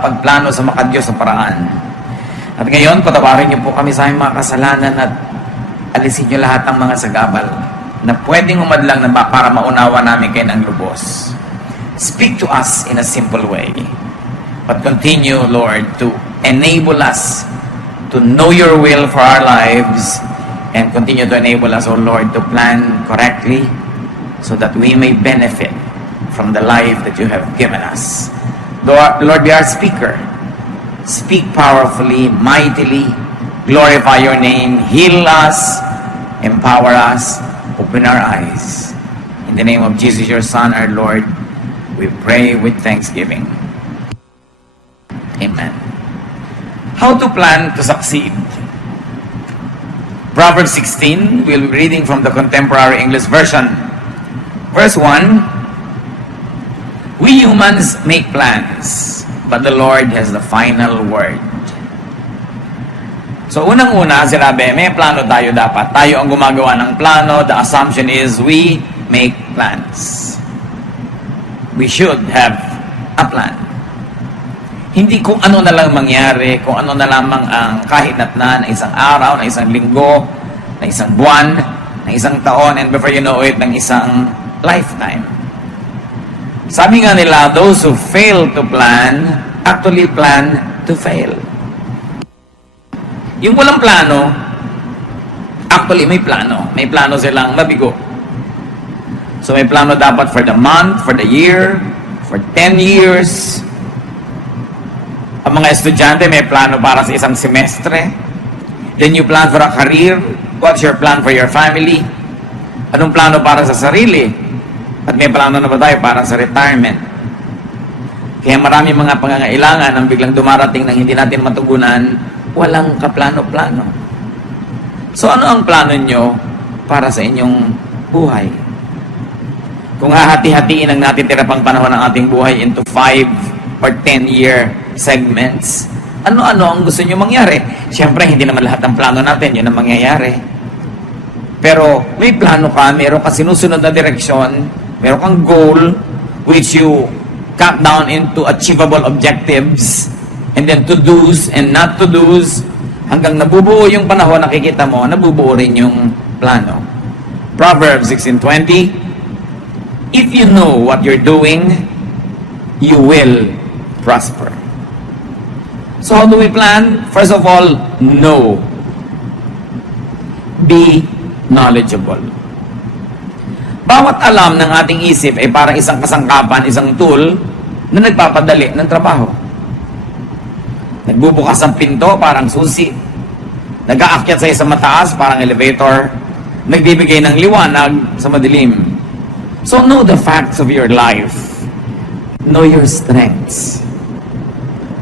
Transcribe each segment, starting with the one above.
pagplano sa makadiyos na paraan. At ngayon, patawarin niyo po kami sa aming mga kasalanan at alisin niyo lahat ng mga sagabal na pwedeng umadlang na para maunawa namin kayo ng lubos. Speak to us in a simple way. But continue, Lord, to enable us to know your will for our lives and continue to enable us, O Lord, to plan correctly so that we may benefit from the life that you have given us. Lord, be our speaker. Speak powerfully, mightily, glorify your name, heal us, empower us, open our eyes. In the name of Jesus, your Son, our Lord, we pray with thanksgiving. Amen. How to plan to succeed? Proverbs 16, we'll be reading from the Contemporary English Version. Verse 1, we humans make plans, but the Lord has the final word. So unang-una, sinabi, may plano tayo dapat. Tayo ang gumagawa ng plano. The assumption is we make plans. We should have a plan. Hindi kung ano na lang mangyari, kung ano na lamang ang kahinat na isang araw, na isang linggo, na isang buwan, na isang taon, and before you know it, ng isang lifetime. Sabi nga nila, those who fail to plan, actually plan to fail. Yung walang plano, actually may plano. May plano silang mabigo. So may plano dapat for the month, for the year, for 10 years. Ang mga estudyante may plano para sa isang semestre. Then you plan for a career. What's your plan for your family? Anong plano para sa sarili? At may plano na ba tayo para sa retirement? Kaya marami mga pangangailangan ang biglang dumarating nang hindi natin matugunan, walang kaplano-plano. So ano ang plano nyo para sa inyong buhay? Kung hahati-hatiin ang natitira pang panahon ng ating buhay into 5 or 10-year segments, ano-ano ang gusto nyo mangyari? Siyempre, hindi naman lahat ng plano natin, yun ang mangyayari. Pero may plano ka, meron ka sinusunod na direksyon, meron kang goal, which you cut down into achievable objectives, and then to-dos and not to-dos, hanggang nabubuo yung panahon, nakikita mo, nabubuo rin yung plano. Proverbs 16:20, if you know what you're doing, you will prosper. So how do we plan? First of all, know. Be knowledgeable. Bawat alam ng ating isip ay parang isang kasangkapan, isang tool na nagpapadali ng trabaho. Nagbubukas ang pinto, parang susi. Nag-aakyat sa isang mataas, parang elevator. Nagbibigay ng liwanag sa madilim. So know the facts of your life. Know your strengths.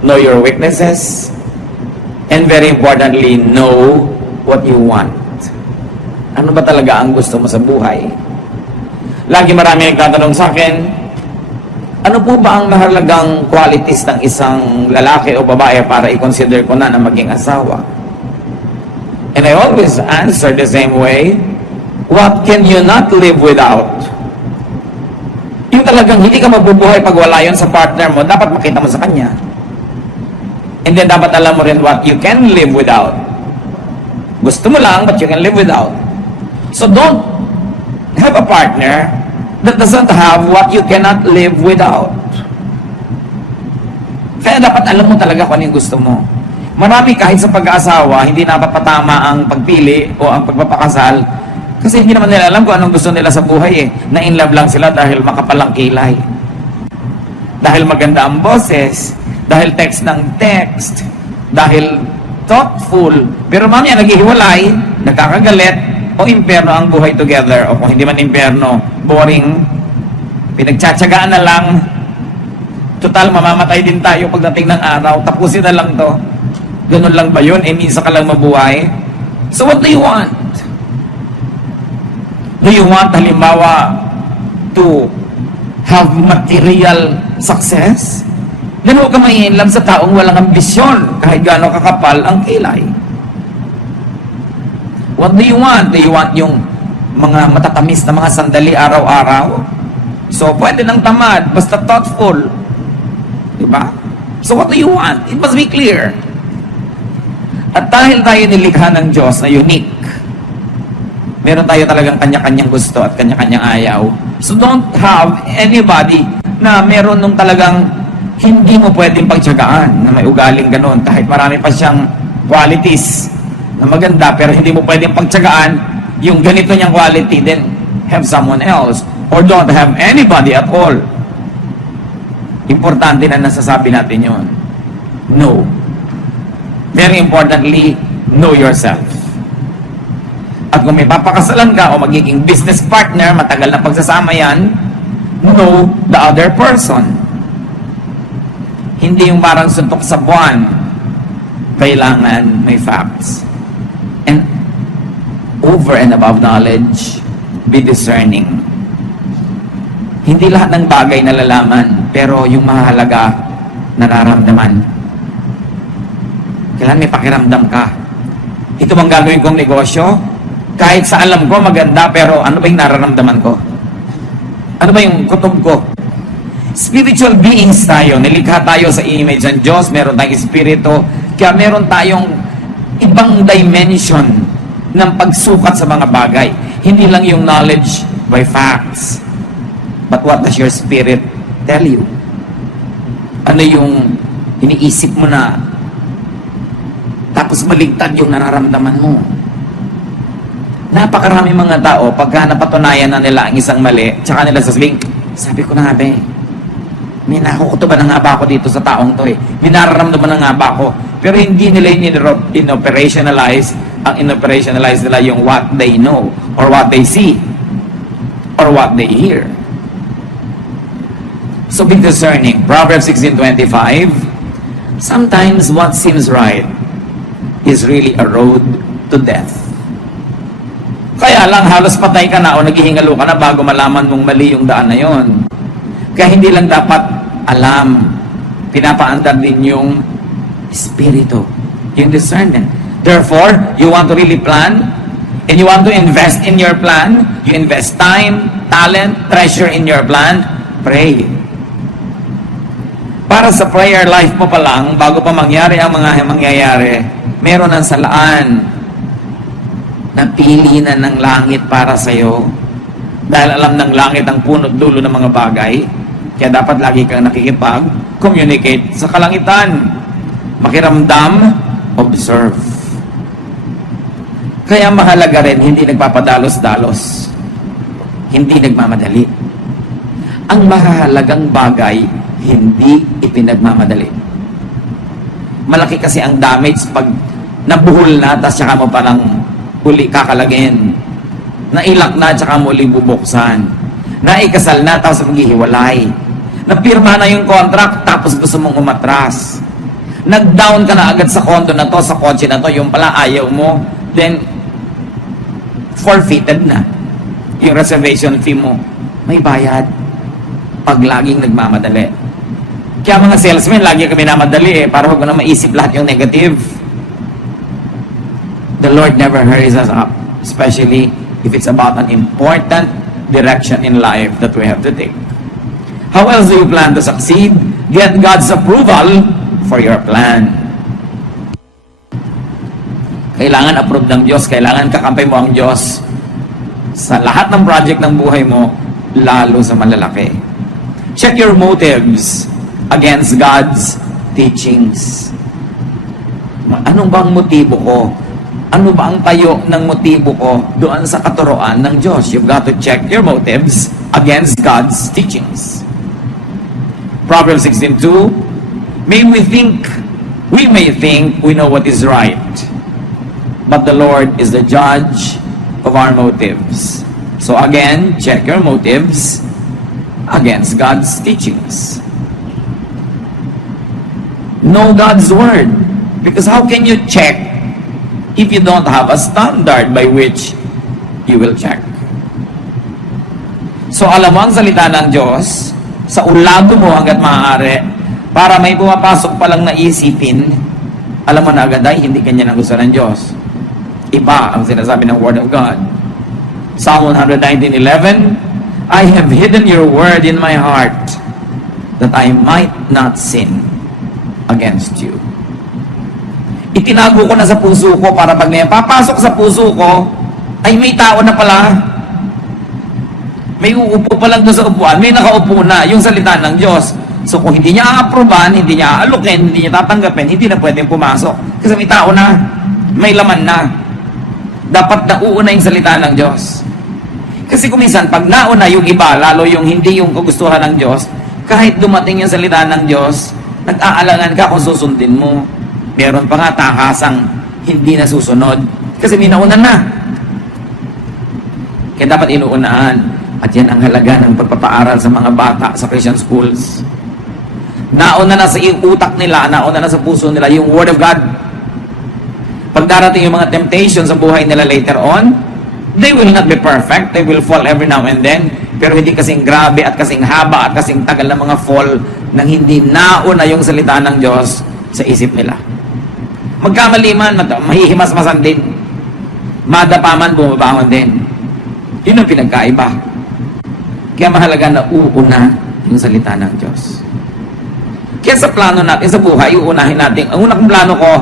Know your weaknesses. And very importantly, know what you want. Ano ba talaga ang gusto mo sa buhay? Lagi marami nagtatanong sa akin, ano po ba ang mahalagang qualities ng isang lalaki o babae para i-consider ko na maging asawa? And I always answer the same way, what can you not live without? Yung talagang hindi ka mabubuhay pag wala yun sa partner mo, dapat makita mo sa kanya. And then dapat alam mo rin what you can live without. Gusto mo lang, but you can live without. So don't have a partner that doesn't have what you cannot live without. Kaya dapat alam mo talaga kung ano yung gusto mo. Marami kahit sa pag-aasawa, hindi napapatama ang pagpili o ang pagpapakasal kasi hindi naman nila alam kung anong gusto nila sa buhay eh. Na-in love lang sila dahil makapalang kilay. Dahil maganda ang boses, dahil text ng text, dahil thoughtful. Pero mamaya naghihiwalay, nagkakagalit, o impyerno ang buhay together. O kung hindi man impyerno, boring, pinagtsatsagaan na lang, total mamamatay din tayo pagdating ng araw, tapusin na lang to. Ganun lang ba yun? Minsan ka lang mabuhay. So what do you want? Do you want, halimbawa, to have material success? Then huwag ka mai-inlove sa taong walang ambisyon kahit gaano kakapal ang kilay. What do you want? Do you want yung mga matatamis na mga sandali araw-araw? So, pwede ng tamad, basta thoughtful. Diba? So what do you want? It must be clear. At dahil tayo nilikha ng Diyos na unique, meron tayo talagang kanya-kanyang gusto at kanya-kanyang ayaw. So don't have anybody na meron nung talagang hindi mo pwedeng pagtyagaan, na may ugaling ganun, kahit marami pa siyang qualities na maganda, pero hindi mo pwedeng pagtyagaan yung ganito niyang quality, then have someone else. Or don't have anybody at all. Importante na nasasabi natin yun. No. Very importantly, know yourself. At kung may papakasalan ka o magiging business partner, matagal na pagsasama yan, know the other person. Hindi yung parang suntok sa buwan. Kailangan may facts. And over and above knowledge, be discerning. Hindi lahat ng bagay nalalaman, pero yung mahalaga, nararamdaman. Kailangan may pakiramdam ka. Ito bang gagawin kong negosyo? Kahit sa alam ko maganda, pero ano ba yung nararamdaman ko? Ano ba yung kutob ko? Spiritual beings tayo. Nilikha tayo sa image ng Diyos. Meron tayong espiritu. Kaya meron tayong ibang dimension ng pagsukat sa mga bagay. Hindi lang yung knowledge by facts. But what does your spirit tell you? Ano yung iniisip mo na tapos baligtad yung nararamdaman mo? Napakarami mga tao, pagka napatunayan na nila ang isang mali, tsaka nila sasabihin, sabi ko na nga ba may nakukutuban na nga ba ako dito sa taong to may nararamdaman na nga ba ako, pero hindi nila in-operationalize. Ang in-operationalize nila yung what they know, or what they see, or what they hear. So be discerning. Proverbs 16:25, sometimes what seems right is really a road to death. Kaya lang, halos patay ka na o naghihingalo ka na bago malaman mong mali yung daan na yon. Kaya hindi lang dapat alam, pinapaandar din yung espiritu, yung discernment. Therefore, you want to really plan, and you want to invest in your plan, you invest time, talent, treasure in your plan, pray. Para sa prayer life mo pa lang, bago pa mangyari ang mga mangyayari, meron ng salaan na pili na ng langit para sa'yo. Dahil alam ng langit ang punot dulo ng mga bagay, kaya dapat lagi kang nakikipag-communicate sa kalangitan. Makiramdam, observe. Kaya mahalaga rin, hindi nagpapadalos-dalos. Hindi nagmamadali. Ang mahalagang bagay, hindi ipinagmamadali. Malaki kasi ang damage pag nabuhol na, tapos saka mo parang uli kakalagin. Nailak na, tsaka mo uling bubuksan. Naikasal na, tapos maghihiwalay. Napirma na yung contract, tapos gusto mong umatras. Nag-down ka na agad sa kondo na to, sa kotse na to, yung pala ayaw mo, then forfeited na. Yung reservation fee mo, may bayad. Pag laging nagmamadali. Kaya mga salesmen, lagi kami namadali para huwag ko na maisip lahat yung negative. The Lord never hurries us up, especially if it's about an important direction in life that we have to take. How else do you plan to succeed? Get God's approval for your plan. Kailangan approve ng Diyos, kailangan kakampay mo ang Diyos sa lahat ng project ng buhay mo, lalo sa malalaki. Check your motives against God's teachings. Anong bang motibo ko? Ano ba ang tayo ng motibo ko doon sa katuroan ng Diyos? You've got to check your motives against God's teachings. Proverbs 16:2, we may think we know what is right, but the Lord is the judge of our motives. So again, check your motives against God's teachings. Know God's word, because how can you check if you don't have a standard by which you will check? So alam mo ang salita ng Diyos, sa ulado mo hanggat maaari, para may pumapasok palang na isipin, alam mo na agad ay hindi kanya ng gusto ng Diyos. Iba ang sinasabi ng Word of God. Psalm 119:11, I have hidden your word in my heart, that I might not sin. against you. Itinago ko na sa puso ko para pag may papasok sa puso ko, ay may tao na pala. May uupo pa lang doon sa upuan, may nakaupo na, yung salita ng Diyos. So kung hindi niya a-approvean, hindi niya aalukin, hindi niya tatanggapin, hindi na pwedeng pumasok. Kasi may tao na, may laman na. Dapat nauuna yung salita ng Diyos. Kasi kung minsan, pag nauna yung iba, lalo yung hindi yung kagustuhan ng Diyos, kahit dumating yung salita ng Diyos, nag-aalangan ka kung susundin mo. Meron pa nga takasang hindi na susunod. Kasi may nauna na. Kaya dapat inuunaan. At yan ang halaga ng pagpapaaral sa mga bata sa Christian schools. Nauna na sa utak nila, nauna na sa puso nila yung Word of God. Pag darating yung mga temptations sa buhay nila later on, they will not be perfect. They will fall every now and then. Pero hindi kasing grabe at kasing haba at kasing tagal ng mga fall nang hindi nauna yung salita ng Diyos sa isip nila. Magkamali man, mahihimas-masan din. Madapa man, bumabangon din. Yun ang pinagkaiba. Kaya mahalaga na uuna yung salita ng Diyos. Kaya sa plano natin sa buhay, uunahin natin. Ang unang plano ko,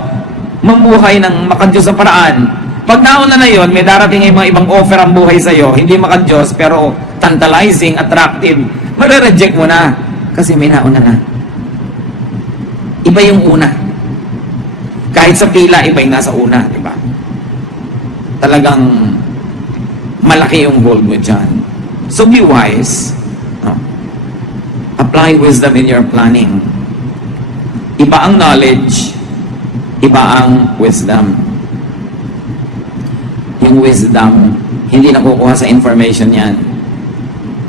mamuhay ng makadiyos sa paraan. Pag nauna na yon, may darating ay mga ibang offer ang buhay sa'yo, hindi makadiyos, pero tantalizing, attractive. Mare-reject mo na. Kasi may nauna na. Iba yung una. Kahit sa pila, iba yung nasa una, di ba? Talagang malaki yung hold mo dyan. So be wise. No? Apply wisdom in your planning. Iba ang knowledge, iba ang wisdom. Yung wisdom, hindi nakukuha sa information yan.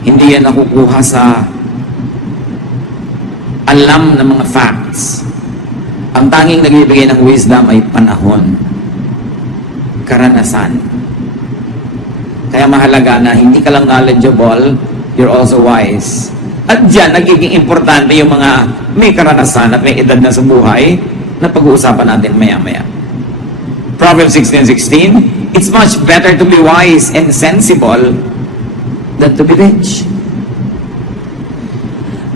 Hindi yan nakukuha sa alam ng mga facts. Ang tanging nagbibigay ng wisdom ay panahon, karanasan. Kaya mahalaga na hindi ka lang knowledgeable, you're also wise. At dyan, nagiging importante yung mga may karanasan at may edad na sa buhay na pag-uusapan natin maya-maya. Proverbs 16:16, it's much better to be wise and sensible than to be rich.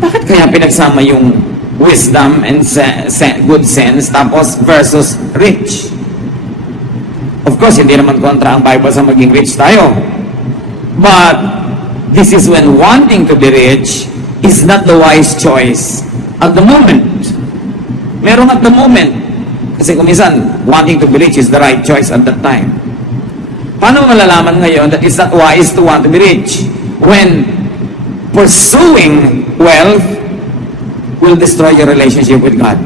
Bakit kaya pinagsama yung wisdom and good sense tapos versus rich? Of course, hindi naman kontra ang Bible sa maging rich tayo. But this is when wanting to be rich is not the wise choice at the moment. Meron at the moment. Kasi kung minsan, wanting to be rich is the right choice at that time. Paano malalaman ngayon that it's not wise to want to be rich? When pursuing wealth will destroy your relationship with God.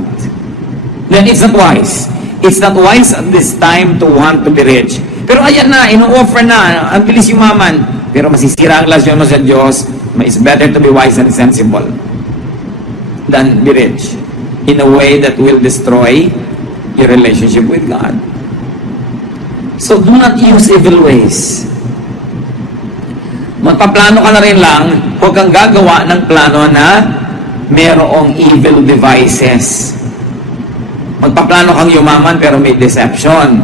Then it's not wise. It's not wise at this time to want to be rich. Pero ayan na, ino-offer na, ang bilis yumaman. Pero masisira ang relasyon mo sa Diyos. It's better to be wise and sensible than be rich in a way that will destroy your relationship with God. So do not use evil ways. Magpaplano ka na rin lang, huwag kang gagawa ng plano na merong evil devices. Magpaplano kang yumaman pero may deception.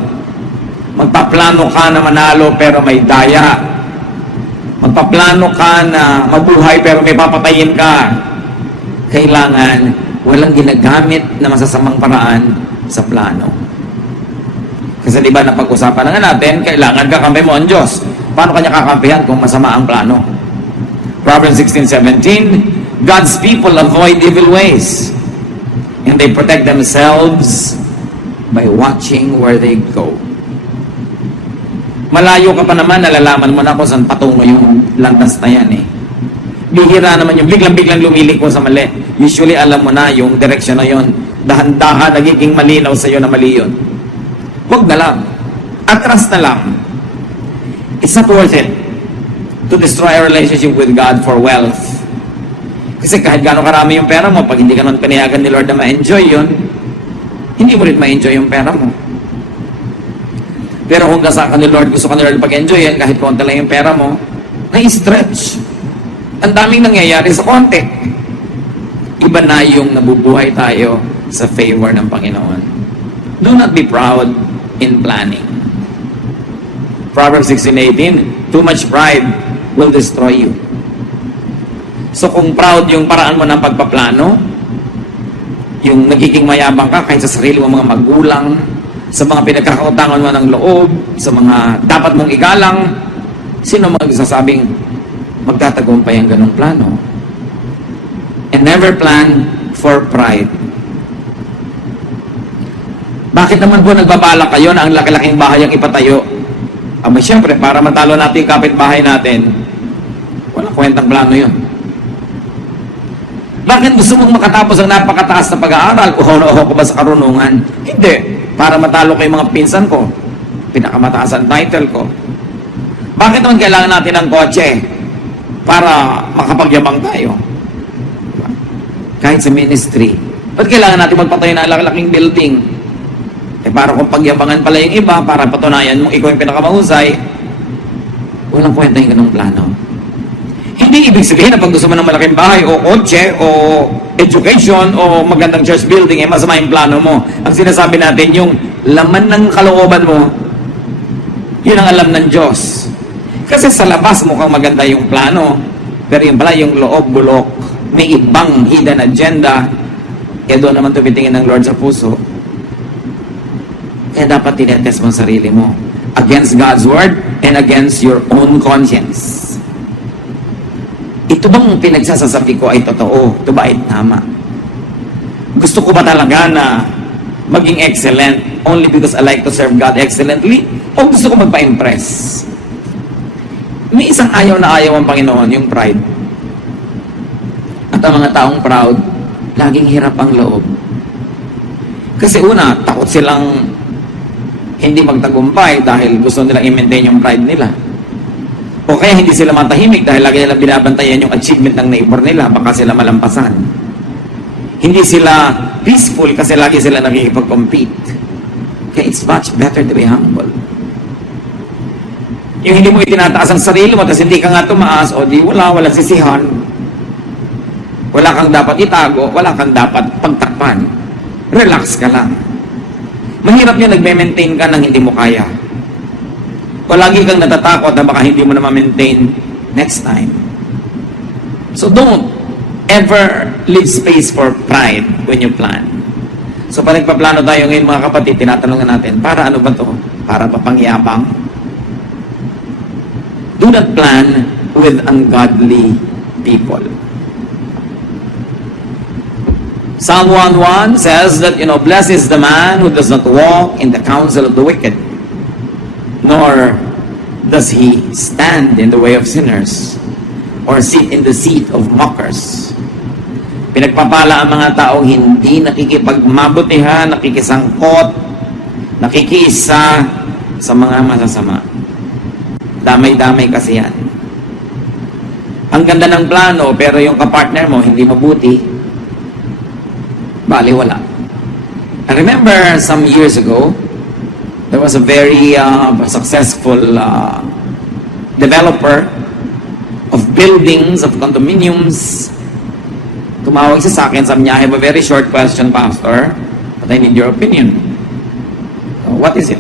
Magpaplano ka na manalo pero may daya. Magpaplano ka na mabuhay pero may papatayin ka. Kailangan walang ginagamit na masasamang paraan sa plano. Kasi di ba napag-usapan na nga natin, kailangan kakampi mo ang Diyos. Paano kanya kakampihan kung masama ang plano? Proverbs 16:17, God's people avoid evil ways and they protect themselves by watching where they go. Malayo ka pa naman, nalalaman mo na kung saan patungo yung landas na yan eh. Bihira naman yung biglang-biglang lumiliko sa mali. Usually alam mo na yung direction na yon. Dahan-dahan nagiging malinaw sa iyo na mali yun. Huwag na lang. Atras na lang. It's not worth it to destroy a relationship with God for wealth. Kasi kahit gaano karami yung pera mo, pag hindi ka naman pinayagan ni Lord na ma-enjoy yun, hindi mo rin ma-enjoy yung pera mo. Pero kung kasama ka ni Lord, gusto ka ni Lord pag-enjoy yan, kahit konti lang yung pera mo, na-stretch. Ang daming nangyayari sa konti. Iba na yung nabubuhay tayo sa favor ng Panginoon. Do not be proud in planning. Proverbs 16:18, too much pride will destroy you. So kung proud yung paraan mo ng pagpaplano, Yung nagiging mayabang ka kahit sa sarili mong mga magulang, sa mga pinagkakautangan mo ng loob, sa mga dapat mong igalang, sino magsasabing magtatagumpay ang ganong plano? And never plan for pride. Bakit naman po nagbabalak kayo na ang laki-laking bahay ang ipatayo? Aba, siyempre, para matalo natin yung kapitbahay natin, walang kwentang plano yun. Bakit gusto mong makatapos ang napakataas na pag-aaral? Uho ko ba sa karunungan? Hindi. Para matalo ko yung mga pinsan ko. Pinakamataas ang title ko. Bakit naman kailangan natin ng kotse? Para makapagyabang tayo. Kahit sa ministry. Ba't kailangan natin magpatayo ng laki-laking building? Para kung pagyabangan pala yung iba, para patunayan mong ikaw yung pinakamahusay, walang kwenta yung ganung plano. Hindi ibig sabihin na pag gusto mo ng malaking bahay, o kotse, o education, o magandang church building, masama yung plano mo. Ang sinasabi natin, yung laman ng kalooban mo, yun ang alam ng Diyos. Kasi sa labas mukhang maganda yung plano, pero yung pala yung loob, bulok, may ibang hidden agenda, doon naman tumitingin ng Lord sa puso. Kaya dapat tinetest mo ang sarili mo against God's word and against your own conscience. Ito bang pinagsasasabi ko ay totoo? Ito ba ay tama? Gusto ko ba talaga na maging excellent only because I like to serve God excellently? O gusto ko magpa-impress? May isang ayaw na ayaw ang Panginoon, yung pride. At ang mga taong proud, laging hirap ang loob. Kasi una, takot silang hindi magtagumpay dahil gusto nilang i-maintain yung pride nila. O kaya hindi sila matahimik dahil lagi nilang binabantayan yung achievement ng neighbor nila, baka sila malampasan. Hindi sila peaceful kasi lagi sila nakikipag-compete. Kaya it's much better to be humble. Yung hindi mo itinataas ang sarili mo, tapos hindi ka nga tumaas, o di walang sisihan. Wala kang dapat itago, wala kang dapat pagtakpan. Relax ka lang. Mahirap yun, nagme-maintain ka nang hindi mo kaya. O lagi kang natatakot na baka hindi mo na ma-maintain next time. So don't ever leave space for pride when you plan. So pag nagpaplano tayo ngayon mga kapatid, tinatanungan natin, para ano ba to? Para papangyabang? Do not plan with ungodly people. Psalm 1:1 says that, blessed is the man who does not walk in the counsel of the wicked, nor does he stand in the way of sinners, or sit in the seat of mockers. Pinagpapala ang mga taong hindi nakikipagmabutihan, nakikisangkot, nakikisa sa mga masasama. Damay-damay kasi yan. Ang ganda ng plano, pero yung kapartner mo hindi mabuti, bali wala. I remember some years ago, there was a very successful developer of buildings, of condominiums. Tumawag siya sa akin, sabi niya, I have a very short question, Pastor, but I need your opinion. What is it?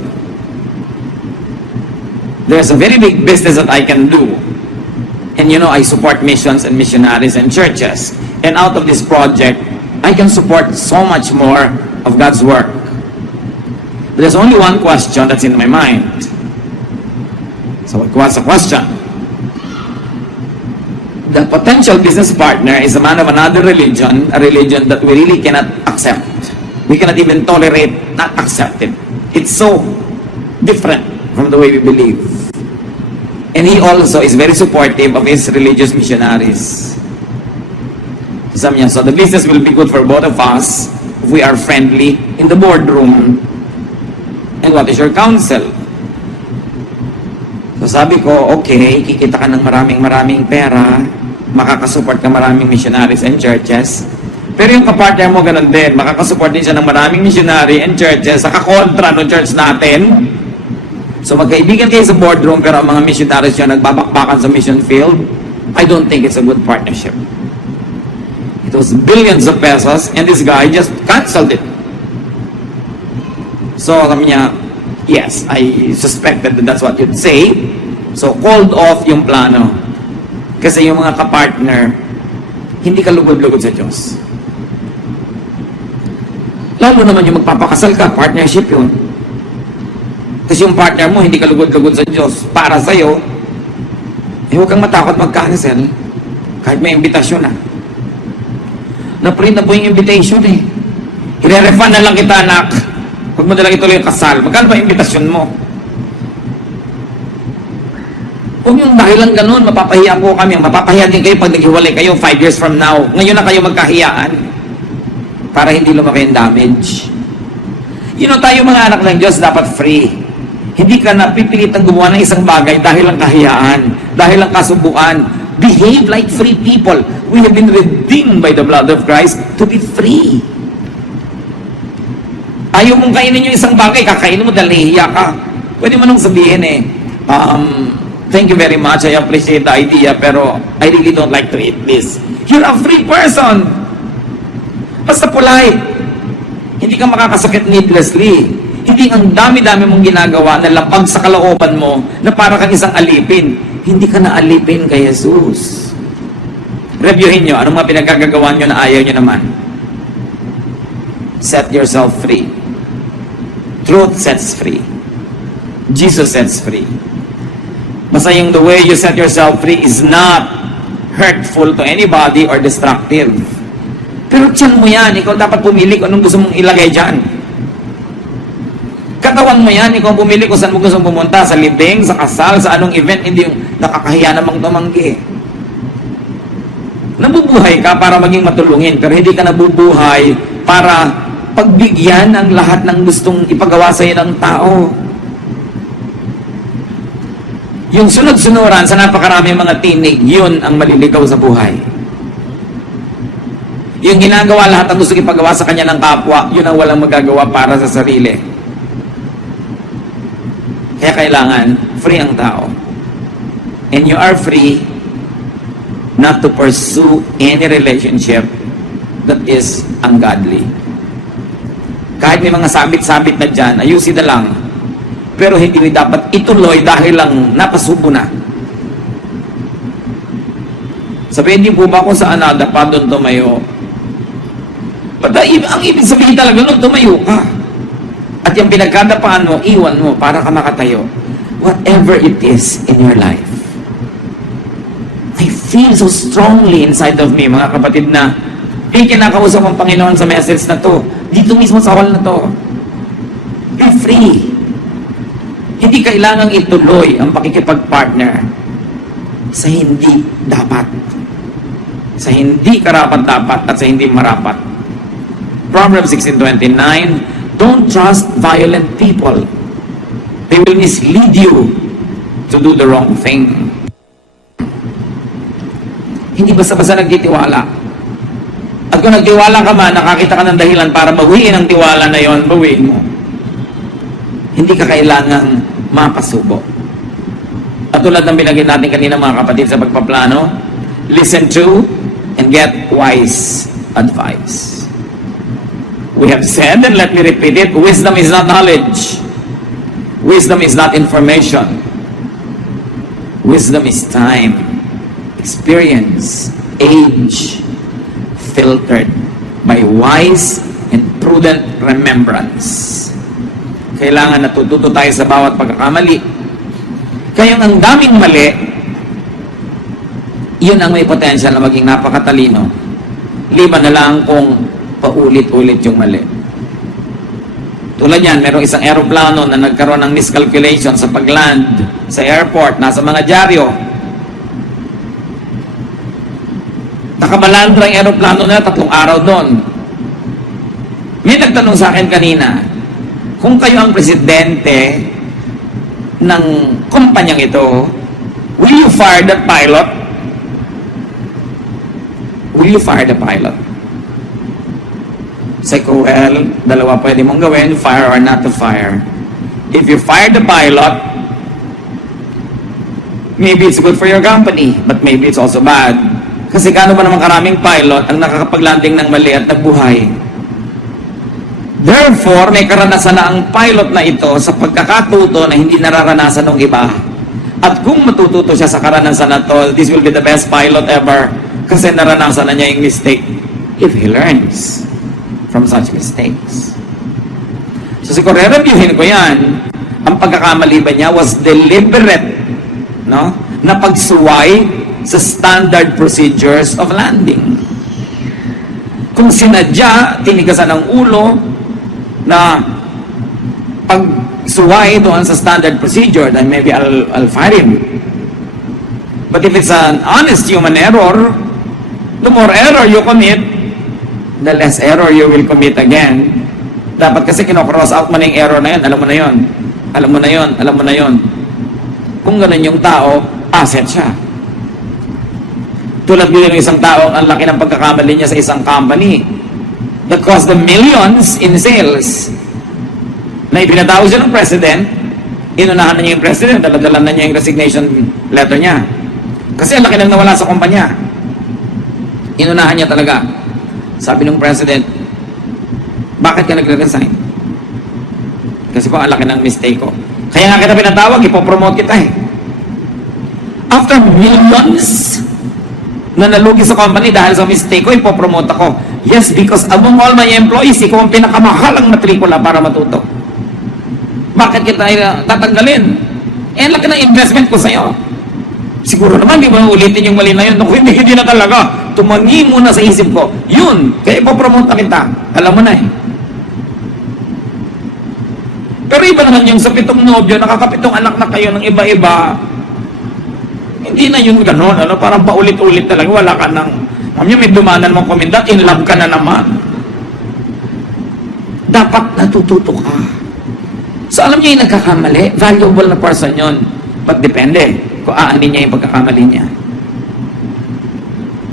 There's a very big business that I can do. And I support missions and missionaries and churches. And out of this project, I can support so much more of God's work. But there's only one question that's in my mind. So what's the question? The potential business partner is a man of another religion, a religion that we really cannot accept. We cannot even tolerate, not accept it. It's so different from the way we believe. And he also is very supportive of his religious missionaries. Sabi niya, so the business will be good for both of us if we are friendly in the boardroom. And what is your counsel? So sabi ko, okay, kikita ka ng maraming pera, makakasupport ka maraming missionaries and churches. Pero yung kapartner mo ganun din, makakasupport din siya ng maraming missionary and churches sa kakontra ng church natin. So magkaibigan kayo sa boardroom pero ang mga missionaries siya nagbabakbakan sa mission field. I don't think it's a good partnership. It was billions of pesos and this guy just canceled it. So kami niya, yes, I suspected that that's what you'd say. So called off yung plano. Kasi yung mga kapartner, hindi ka lugod-lugod sa Diyos. Lalo naman yung magpapakasal ka, partnership yun. Kasi yung partner mo, hindi ka lugod-lugod sa Diyos para sa'yo, huwag kang matakot mag-cancel kahit may imbitasyon na. Na-print na po yung invitation eh. I-refund na lang kita, anak. Huwag mo na lang ituloy yung kasal. Magkano ba yung imbitasyon mo? Kung yung dahil lang ganun, mapapahiya po kami. Mapapahiya din kayo pag naghiwalay kayo 5 years from now. Ngayon na kayo magkahiyaan para hindi lumaki yung damage. Tayo mga anak ng Diyos dapat free. Hindi ka napipilitang gumawa ng isang bagay dahil lang kahiyaan, dahil lang kasubukan. Behave like free people. We have been redeemed by the blood of Christ to be free. Ayaw mong kainin yung isang bagay, kakainin mo dahil nahihiya ka. Pwede mo nang sabihin thank you very much, I appreciate the idea, pero I really don't like to eat this. You're a free person. Basta polite. Hindi ka makakasakit needlessly. Hindi ang dami-dami mong ginagawa na lapag sa kalooban mo na para kang isang alipin. Hindi ka na alipin kay Jesus. Reviewin nyo, anong mga pinagkagagawa nyo na ayaw nyo naman? Set yourself free. Truth sets free. Jesus sets free. Basta yung the way you set yourself free is not hurtful to anybody or destructive. Pero tiyan mo yan, ikaw dapat pumili kung anong gusto mong ilagay dyan. Katawan mo yan, ikaw pumili kung saan mo gusto pumunta, sa libing, sa kasal, sa anong event, hindi yung nakakahiya namang tumanggi. Nabubuhay ka para maging matulungin, pero hindi ka nabubuhay para pagbigyan ang lahat ng gustong ipagawa sa iyo ng tao. Yung sunod-sunuran sa napakarami mga tinig, yun ang maliligaw sa buhay. Yung ginagawa lahat ang gusto ipagawa sa kanya ng kapwa, yun ang walang magagawa para sa sarili. Kaya kailangan, free ang tao. And you are free not to pursue any relationship that is ungodly. Kahit may mga sabit-sabit na dyan, ayusin na lang. Pero hindi dapat ituloy dahil lang napasubo na. Sabihin din po ba kung saan nadapa doon tumayo? Ang ibig sabihin talaga doon tumayo ka. At yung pinagkadapaan mo, iwan mo para ka makatayo. Whatever it is in your life. I feel so strongly inside of me, mga kapatid, na kinakausap ang Panginoon sa message na to. Dito mismo sa hall na to. Be free. Hindi kailangang ituloy ang pakikipag-partner sa hindi dapat. Sa hindi karapat-dapat at sa hindi marapat. Proverbs 16:29, don't trust violent people. They will mislead you to do the wrong thing. Hindi basta-basta nagtitiwala. At kung nagtiwala ka man, nakakita ka ng dahilan para bawiin ang tiwala na yon, bawiin mo. Hindi ka kailangang mapasubo. At tulad ng binagay natin kanina mga kapatid sa pagpaplano, listen to and get wise advice. We have said, and let me repeat it, wisdom is not knowledge. Wisdom is not information. Wisdom is time, experience, age, filtered by wise and prudent remembrance. Kailangan natututo tayo sa bawat pagkakamali. Kaya ang daming mali, yun ang may potential na maging napakatalino. Liban na lang kung paulit-ulit yung mali. Tulad yan, merong isang aeroplano na nagkaroon ng miscalculation sa pagland sa airport, nasa mga dyaryo. Nakabalandra ang aeroplano na 3 araw doon. May nagtanong sa akin kanina, kung kayo ang presidente ng kumpanyang ito, will you fire the pilot? Will you fire the pilot? Say ko, well, dalawa pwede mong gawin, fire or not to fire. If you fire the pilot, maybe it's good for your company, but maybe it's also bad. Kasi gaano ba naman karaming pilot ang nakakapaglanding ng mali at nagbuhay? Therefore, may karanasan na ang pilot na ito sa pagkakatuto na hindi nararanasan ng iba. At kung matututo siya sa karanasan na to, this will be the best pilot ever kasi naranasan na niya yung mistake if he learns. from such mistakes. So siguro, reviewin ko yan. Ang pagkakamali ba niya was deliberate, no? Na pagsuway sa standard procedures of landing. Kung sinadya, tinigasan ng ulo na pagsuway doon sa standard procedure, then maybe I'll fire him. But if it's an honest human error, the more error you commit, the less error you will commit again. Dapat kasi kinocross out mo na yung error na yun. Alam mo na yun. Alam mo na yun. Alam mo na yun. Kung ganun yung tao, asset siya. Tulad din ng isang tao, ang laki ng pagkakamali niya sa isang company that cost them millions in sales. Na ipinatawag siya ng president, inunahan na niya yung president, daladala na niya yung resignation letter niya. Kasi ang laki nang nawala sa kumpanya. Inunahan niya talaga. Sabi ng president, bakit ka nagre-resign? Kasi po, ang laki ng mistake ko. Kaya nga kita pinatawag, ipopromote kita eh. After millions na nalugi sa company dahil sa mistake ko, ipopromote ako. Yes, because among all my employees, ikaw ang pinakamahalang matrikula para matuto. Bakit kita tatanggalin? Eh, ang laki ng investment ko sa'yo. Siguro naman, di ba ulitin yung mali na yun? Naku, hindi na talaga. Tumangi muna sa isip ko. Yun, kaya ipopromote na kita. Alam mo na eh. Pero iba naman yung sa 7 nobyo, nakakapitong anak na kayo ng iba-iba. Hindi na yun gano'n, ano? Parang paulit-ulit talaga. Wala ka nang, ma'am may dumanan mong komendat, in love ka na naman. Dapat natututo ka. So alam niyo yung nagkakamali, valuable na person yun. But depende kung aanin niya yung pagkakamali niya.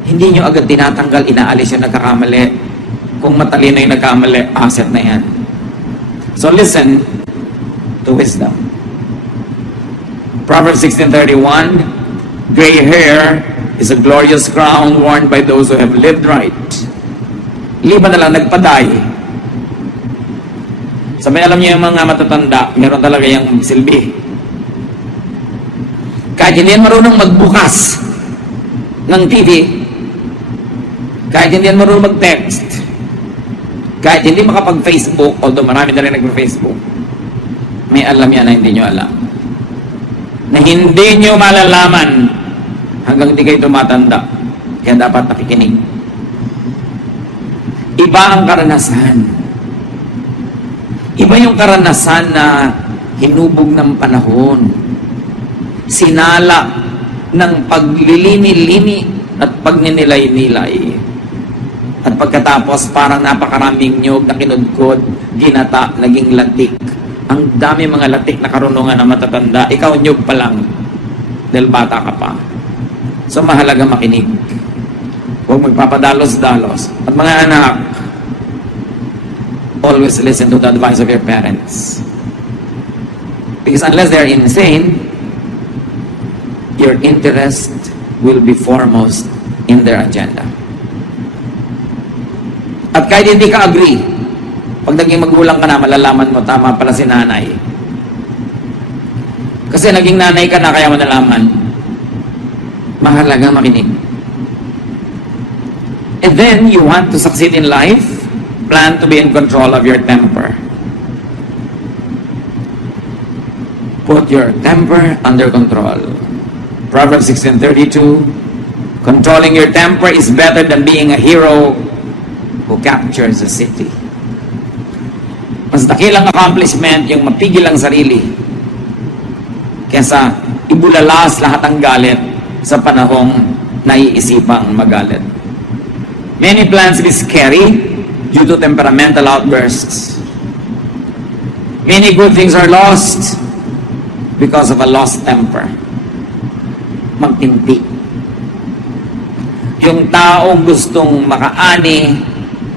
Hindi niyo agad tinatanggal, inaalis yung nagkakamali. Kung matalino yung nagkamali, asset na yan. So listen to wisdom. Proverbs 16:31, gray hair is a glorious crown worn by those who have lived right. Liban na lang nagpaday. Sabi, alam niyo yung mga matatanda, meron talaga yung silbi. Kahit hindi yan marunong magbukas ng TV, kahit hindi yan marunong mag-text, kahit hindi makapag-Facebook, although marami na rin nag-Facebook, may alam yan na hindi nyo alam. Na hindi nyo malalaman hanggang hindi kayo tumatanda. Kaya dapat nakikinig. Iba ang karanasan. Iba yung karanasan na hinubog ng panahon. Sinala ng paglilini-lini at pagninilay-nilay. At pagkatapos, parang napakaraming nyog na kinudkod, ginata, naging latik. Ang dami mga latik na karunungan na matatanda. Ikaw nyog pa lang dahil bata ka pa. So mahalaga makinig. Huwag magpapadalos-dalos. At mga anak, always listen to the advice of your parents. Because unless they're insane, your interest will be foremost in their agenda. At kahit hindi ka agree, pag naging magulang ka na, malalaman mo, tama pala si nanay. Kasi naging nanay ka na, kaya mo nalaman. Mahalaga makinig. And then, you want to succeed in life, plan to be in control of your temper. Put your temper under control. Proverbs 16:32, controlling your temper is better than being a hero who captures a city. Mas dakilang accomplishment yung mapigil ang sarili kesa ibulalas lahat ng galit sa panahong naiisipang magalit. Many plans be scary due to temperamental outbursts. Many good things are lost because of a lost temper. Magtimpi. Yung taong gustong makaani,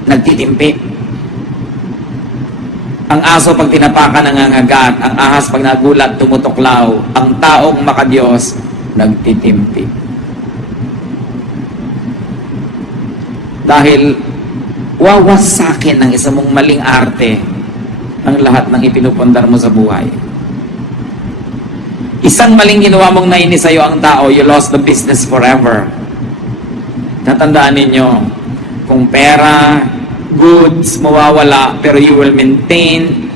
nagtitimpi. Ang aso pag tinapakan nangangagat, ang ahas pag nagulat tumutuklaw, ang taong makadiyos nagtitimpi. Dahil wawasakin ng isa mong maling arte ang lahat ng ipinupundar mo sa buhay. Isang maling ginawa mong nainis sa'yo ang tao, you lost the business forever. Tatandaan ninyo, kung pera goods, mawawala, pero you will maintain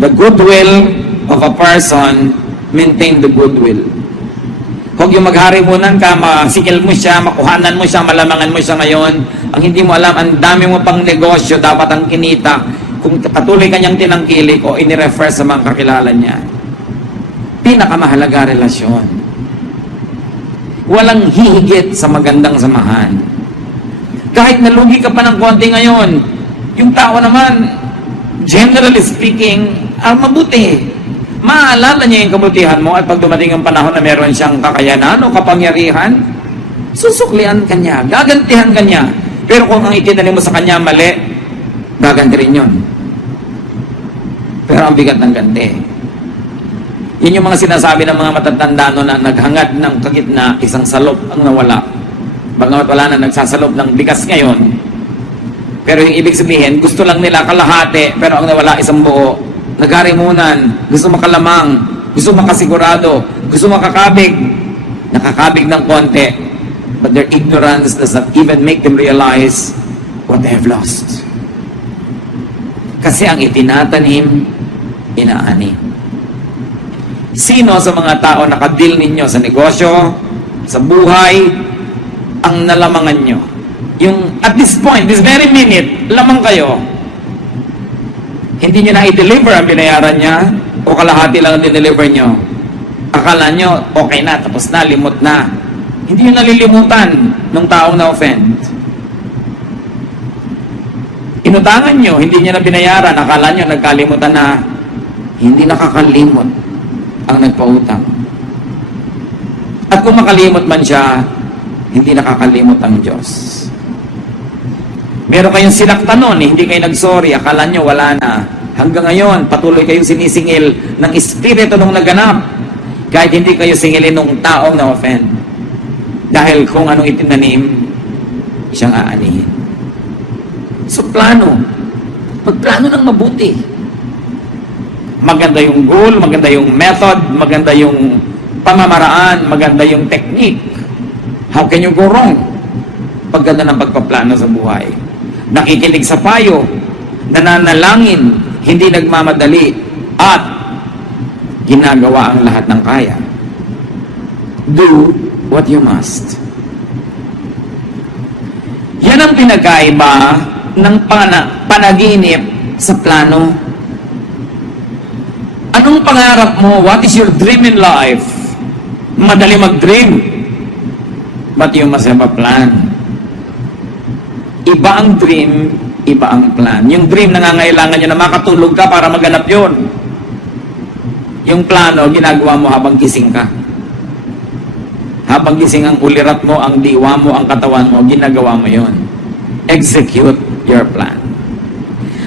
the goodwill of a person, maintain the goodwill. Huwag yung magharimunan ka, masikil mo siya, makuhanan mo siya, malamangan mo siya ngayon. Ang hindi mo alam, ang dami mo pang negosyo, dapat ang kinita. Kung patuloy kanyang tinangkilik o inirefer sa mga kakilala niya. Pinakamahalaga relasyon. Walang hihigit sa magandang samahan. Kahit nalugi ka pa ng konti ngayon, yung tao naman, generally speaking, mabuti. Maalala niya yung kabutihan mo at pag dumating ang panahon na meron siyang kakayanan o kapangyarihan, susuklian ka niya, gagantihan ka niya. Pero kung ang itinanim mo sa kanya mali, gaganti rin yun. Pero ang bigat ng ganti. Yun yung mga sinasabi ng mga matatanda no, na naghangad ng kagitna, isang salop ang nawala. Bagamat wala na nagsasalop ng bigas ngayon. Pero yung ibig sabihin, gusto lang nila kalahati, pero ang nawala isang buo. Nagharimunan, gusto makalamang, gusto makasigurado, gusto makakabig. Nakakabig ng konti. But their ignorance does not even make them realize what they have lost. Kasi ang itinatanim, inaani. Sino sa mga tao nakadil ninyo sa negosyo, sa buhay, ang nalamangan nyo? Yung at this point, this very minute, lamang kayo. Hindi nyo na i-deliver ang binayaran niya o kalahati lang ang dineliver nyo. Akala nyo, okay na, tapos na, limot na. Hindi nyo nalilimutan ng taong na-offend. Inutangan nyo, hindi nyo na binayaran, akala nyo, nagkalimutan na. Hindi nakakalimot ang nagpautang. At kung makalimot man siya, hindi nakakalimot ang Diyos. Meron kayong sinaktan nun, hindi kayo nag-sorry, akala nyo wala na. Hanggang ngayon, patuloy kayong sinisingil ng espiritu nung naganap. Kahit hindi kayo singilin nung taong na-offend. Dahil kung anong itinanim, siyang aanihin. So, plano. Pagplano ng mabuti. Maganda yung goal, maganda yung method, maganda yung pamamaraan, maganda yung technique. How can you go wrong? Pagganda ng pagpaplano sa buhay. Nakikinig sa payo, nananalangin, hindi nagmamadali, at ginagawa ang lahat ng kaya. Do what you must. Yan ang pinagkaiba ng panaginip sa plano. Anong pangarap mo? What is your dream in life? Madali mag-dream. But you must have a plan. Iba ang dream, iba ang plan. Yung dream, nangangailangan nyo na makatulog ka para maganap yun. Yung plano, ginagawa mo habang gising ka. Habang gising ang ulirat mo, ang diwa mo, ang katawan mo, ginagawa mo yun. Execute your plan.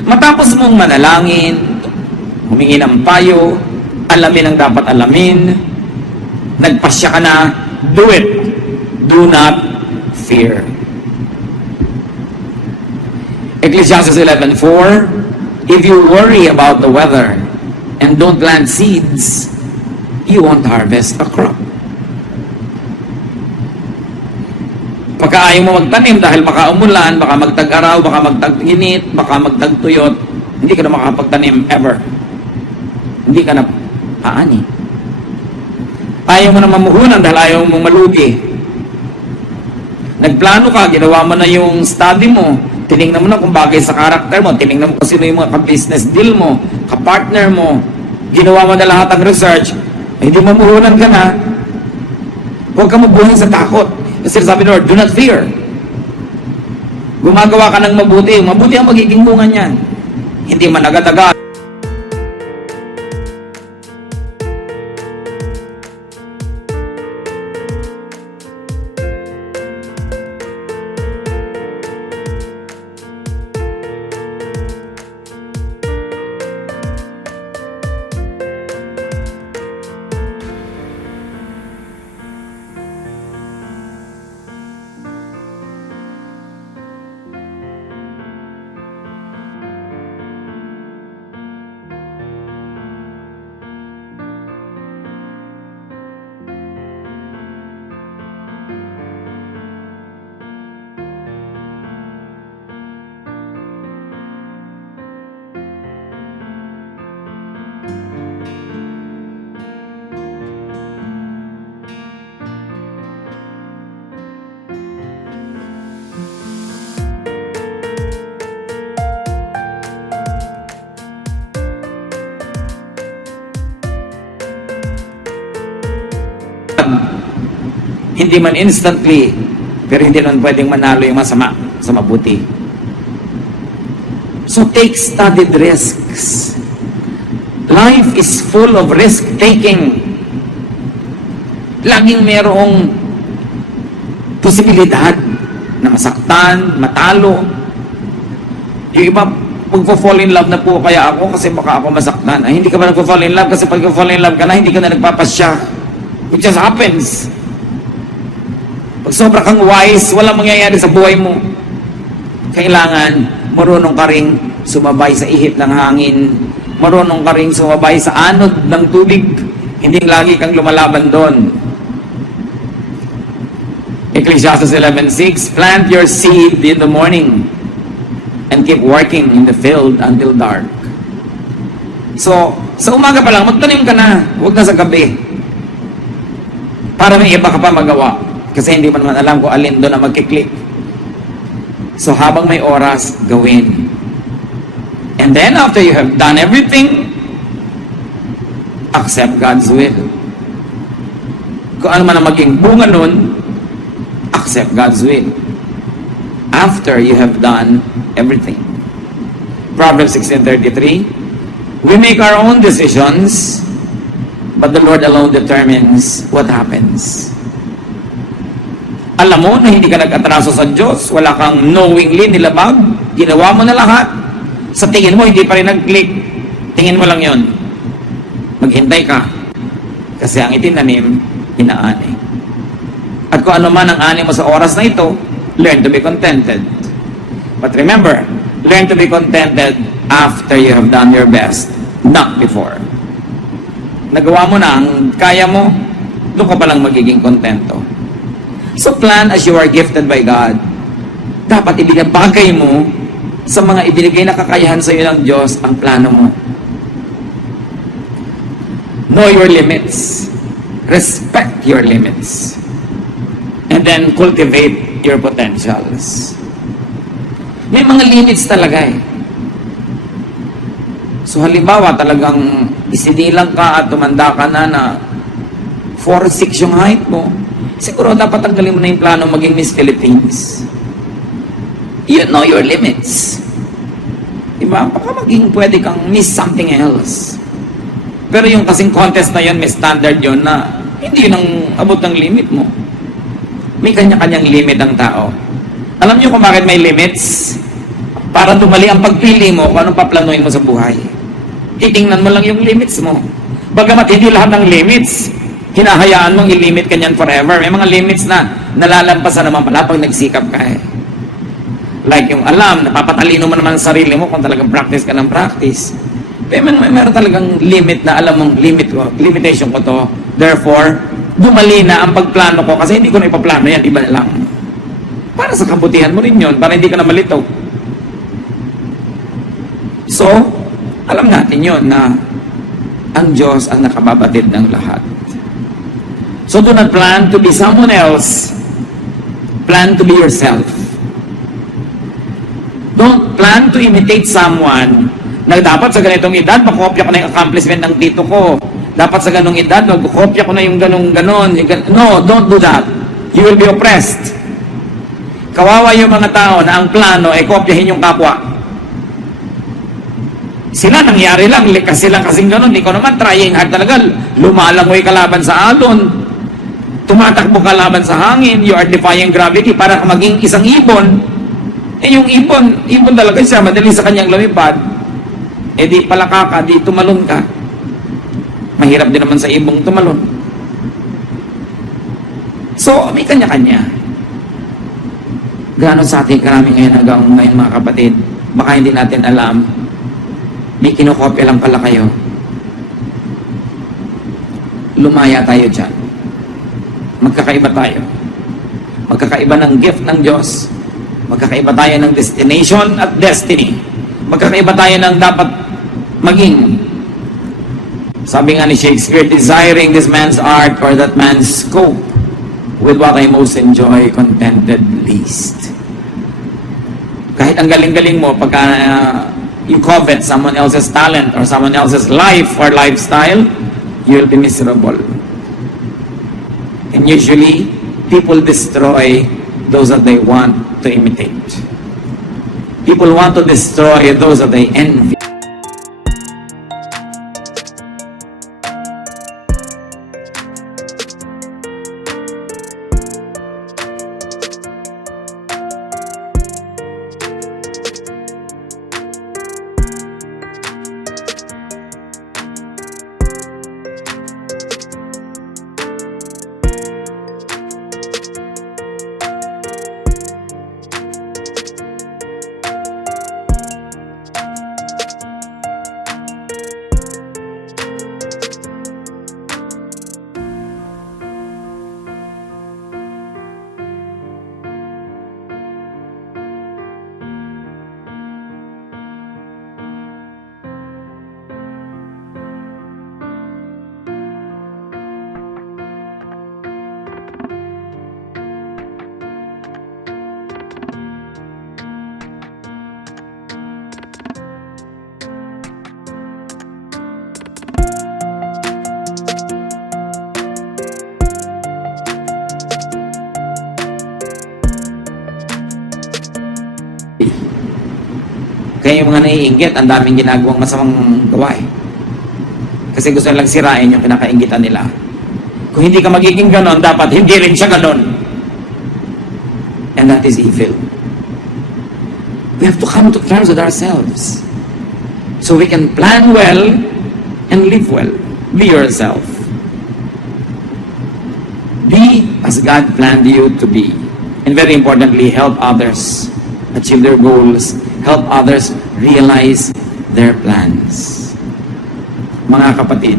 Matapos mong manalangin, humingi ng payo, alamin ang dapat alamin, nagpasya ka na, do it. Do not fear. Ecclesiastes 11:4, if you worry about the weather and don't plant seeds, you won't harvest a crop. Pagka ayaw mo magtanim dahil baka umulan, baka magtag-araw, baka magtag-init, baka magtag-tuyot, hindi ka na makapagtanim ever. Hindi ka na aani. Ayaw mo na mamuhunan dahil ayaw mong malugi. Nagplano ka, ginawa mo na yung study mo, tinignan mo na kung bagay sa karakter mo, tinignan mo kung sino yung mga ka-business deal mo, ka-partner mo, ginawa mo na lahat ng research, hindi mamuhunan ka na, huwag ka mabuhay sa takot. Kasi sabi ni Lord, do not fear. Gumagawa ka ng mabuti, mabuti ang magiging bunga niyan. Hindi man agad-agad. God, hindi man instantly, pero hindi naman pwedeng manalo yung masama sa mabuti. So take studied risks. Life is full of risk-taking. Laging merong posibilidad na masaktan, matalo. Yung iba, magpo-fall in love na po kaya ako kasi baka ako masaktan. Ay, hindi ka ba nagpo-fall in love kasi pag fall in love ka na, hindi ka na nagpapasya. It just happens. Pag sobra kang wise, walang mangyayari sa buhay mo. Kailangan, marunong ka ring sumabay sa ihip ng hangin. Marunong ka ring sumabay sa anod ng tubig. Hindi lagi kang lumalaban doon. Ecclesiastes 11:6, plant your seed in the morning and keep working in the field until dark. So, sa umaga pa lang, magtanim ka na. Huwag na sa gabi. Para may iba ka pa magawa. Kasi hindi mo naman alam kung alin doon na magkiklik. So, habang may oras, gawin. And then, after you have done everything, accept God's will. Kung ano man ang maging bunga nun, accept God's will. After you have done everything. Proverbs 16:33, we make our own decisions, but the Lord alone determines what happens. Alam mo na hindi ka nag-atraso sa Diyos, wala kang knowingly nilabag, ginawa mo na lahat. Sa tingin mo, hindi pa rin nag-click. Tingin mo lang yon. Maghintay ka. Kasi ang itinanim, inaani. At kung ano man ang ani mo sa oras na ito, learn to be contented. But remember, learn to be contented after you have done your best, not before. Nagawa mo na ang kaya mo, doon ka palang magiging kontento. So plan as you are gifted by God. Dapat ibinabagay mo sa mga ibinigay na kakayahan sa iyo ng Diyos ang plano mo. Know your limits. Respect your limits. And then cultivate your potentials. May mga limits talaga eh. So halimbawa talagang isinilang ka at tumanda ka na 4'6" yung height mo, siguro dapat tanggalin mo na yung plano maging Miss Philippines. You know your limits. Diba? Baka maging pwede kang Miss something else. Pero yung kasing contest na yun, may standard yun na hindi yun ang abot ng limit mo. May kanya-kanyang limit ang tao. Alam niyo kung bakit may limits? Para tumali ang pagpili mo kung anong paplanuin mo sa buhay. Titingnan mo lang yung limits mo. Bagamat hindi lahat ng limits, hinahayaan mong i-limit ka niyan forever. May mga limits na nalalampasan naman pala pag nagsikap ka eh. Like yung alam, napapatalino mo naman sa sarili mo kung talagang practice ka ng practice. Pero meron talagang limit na alam mong limit ko, limitation ko to. Therefore, dumali na ang pagplano ko kasi hindi ko na ipaplano yan, iba na lang. Para sa kabutihan mo rin yun, para hindi ka na malito. So, alam natin yun na ang Diyos ang nakababatid ng lahat. So do not plan to be someone else. Plan to be yourself. Don't plan to imitate someone na dapat sa ganitong edad, makopya ko na yung accomplishment ng tito ko. Dapat sa ganong edad, magkopya ko na yung ganong-ganon. No, don't do that. You will be oppressed. Kawawa yung mga tao na ang plano ay kopyahin yung kapwa. Sila nangyari lang, likas sila kasing ganon. Ikaw naman, trying hard talaga. Lumalangoy kalaban sa alon. Tumatakbo kalaban sa hangin. You are defying gravity para maging isang ibon. Eh yung ibon talaga siya, madali sa kanyang lumipad. Eh di palaka ka, di tumalon ka. Mahirap din naman sa ibong tumalon. So, may kanya-kanya. Gaano sa ating karami ngayon hanggang ngayon mga kapatid, baka hindi natin alam, may kinokopya lang pala kayo. Lumaya tayo dyan. Magkakaiba tayo. Magkakaiba ng gift ng Diyos. Magkakaiba tayo ng destination at destiny. Magkakaiba tayo ng dapat maging. Sabi nga ni Shakespeare, desiring this man's art or that man's scope, with what I most enjoy, contented least. Kahit ang galing-galing mo, pagka you covet someone else's talent or someone else's life or lifestyle, you'll be miserable. And usually, people destroy those that they want to imitate. People want to destroy those that they envy. Kaya yung mga naiinggit, ang daming ginagawang masamang gawa eh. Kasi gusto nilang sirain yung kinakainggitan nila. Kung hindi ka magiging ganon, dapat hindi rin siya ganon. And that is evil. We have to come to terms with ourselves. So we can plan well and live well. Be yourself. Be as God planned you to be. And very importantly, help others achieve their goals. Help others realize their plans. Mga kapatid,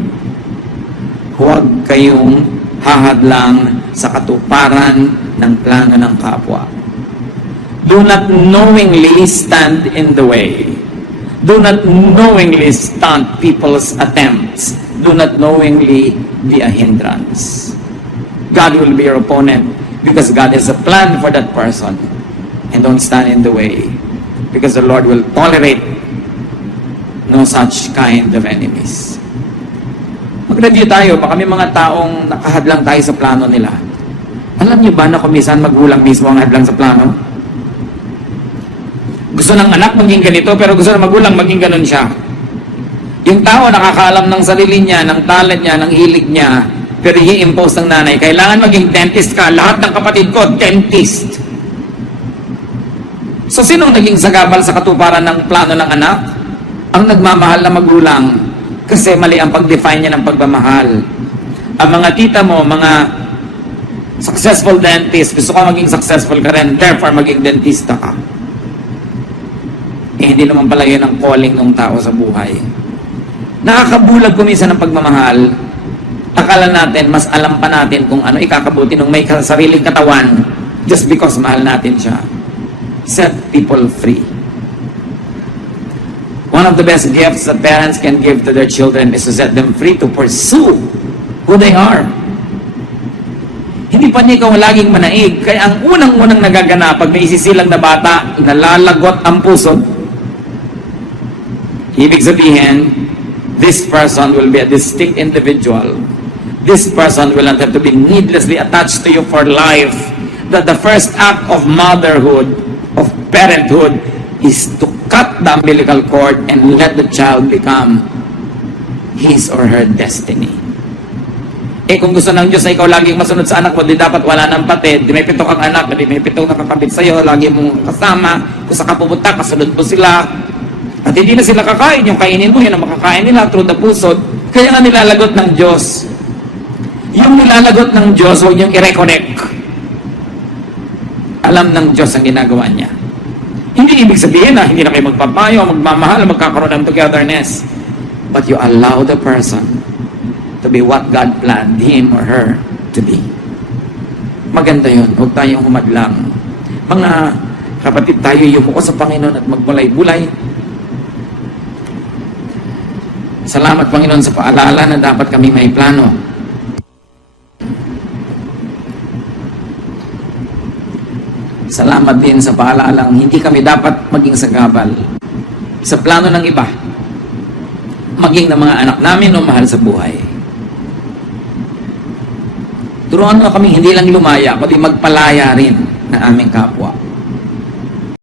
huwag kayong hahadlang sa katuparan ng plano ng kapwa. Do not knowingly stand in the way. Do not knowingly stunt people's attempts. Do not knowingly be a hindrance. God will be your opponent because God has a plan for that person. And don't stand in the way because the Lord will tolerate no such kind of enemies. Mag-review tayo, baka may mga taong nakahadlang tayo sa plano nila. Alam niyo ba na kumisan magulang mismo ang hadlang sa plano? Gusto ng anak maging ganito, pero gusto ng magulang maging ganon siya. Yung tao nakakaalam ng sarili niya, ng talent niya, ng hilig niya, pero i-impose ng nanay, kailangan maging dentist ka. Lahat ng kapatid ko, dentist. So, sinong naging sagabal sa katuparan ng plano ng anak? Ang nagmamahal na magulang. Kasi mali ang pag-define niya ng pagmamahal. Ang mga tita mo, mga successful dentist, gusto ka maging successful ka rin, therefore maging dentista ka. Eh, hindi naman pala yun ang calling ng tao sa buhay. Nakakabulag kuminsan ng pagmamahal. Akala natin, mas alam pa natin kung ano ikakabuti ng may sariling katawan just because mahal natin siya. Set people free. One of the best gifts that parents can give to their children is to set them free to pursue who they are. Hindi pa niya ikaw laging manaig. Kaya ang unang-unang nagaganap pag may isisilang na bata, nalalagot ang puso. Ibig sabihin, this person will be a distinct individual. This person will not have to be needlessly attached to you for life. That the first act of motherhood, of parenthood, is to cut the umbilical cord and let the child become his or her destiny. Eh kung gusto ng Diyos na ikaw laging masunod sa anak mo, di dapat wala ng patid, di may pito kang anak, di may pito nakakabit sa'yo, lagi mong kasama, kung saan ka pupunta, kasunod mo sila. At hindi na sila kakain, yung kainin mo, yun ang makakain nila through the pusod. Kaya nga nilalagot ng Diyos. Yung nilalagot ng Diyos, huwag niyong i-reconnect. Alam ng Diyos ang ginagawa niya. Hindi ibig sabihin na hindi na kayo magpapayo, magmamahal, magkakaroon ng togetherness. But you allow the person to be what God planned him or her to be. Maganda yun. Huwag tayong humadlang. Mga kapatid, tayo yumuko sa Panginoon at magbulay-bulay. Salamat, Panginoon, sa paalala na dapat kami may plano. Salamat din sa paalalang hindi kami dapat maging sagabal sa plano ng iba, maging ng mga anak namin o mahal sa buhay. Do turuan mo kami hindi lang lumaya, kundi magpalaya rin ng aming kapwa.